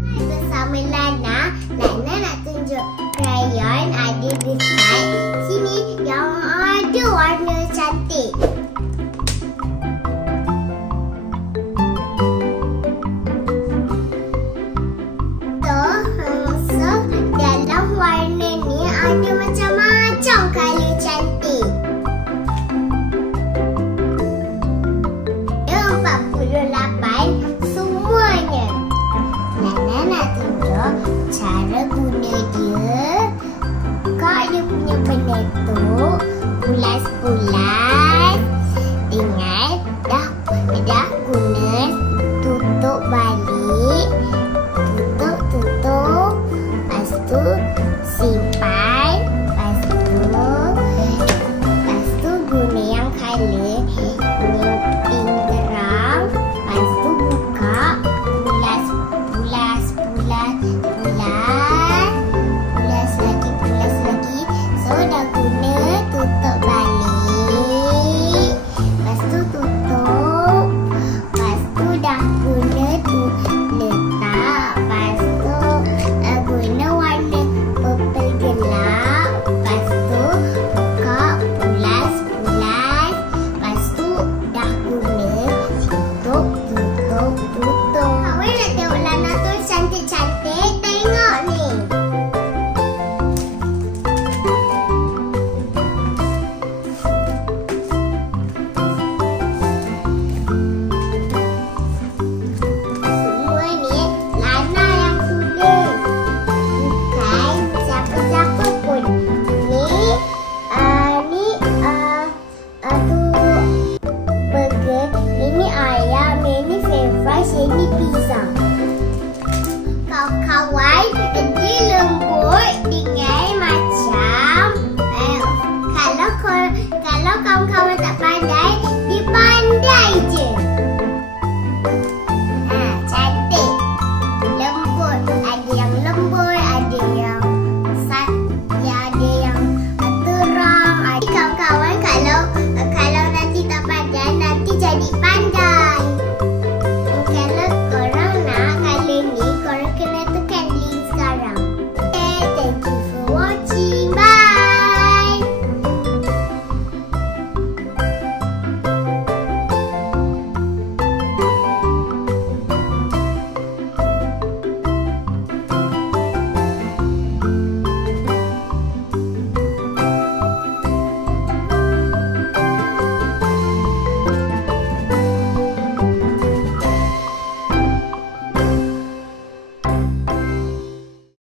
Bersama Lana. Lana nak tunjuk crayon ada di side sini yang ada warna cantik. So dalam warna ni ada macam-macam color cantik. Ada 48 semuanya. Lana nak tunjuk cara guna dia. Buka dia punya penutup, pulas-pulas dengan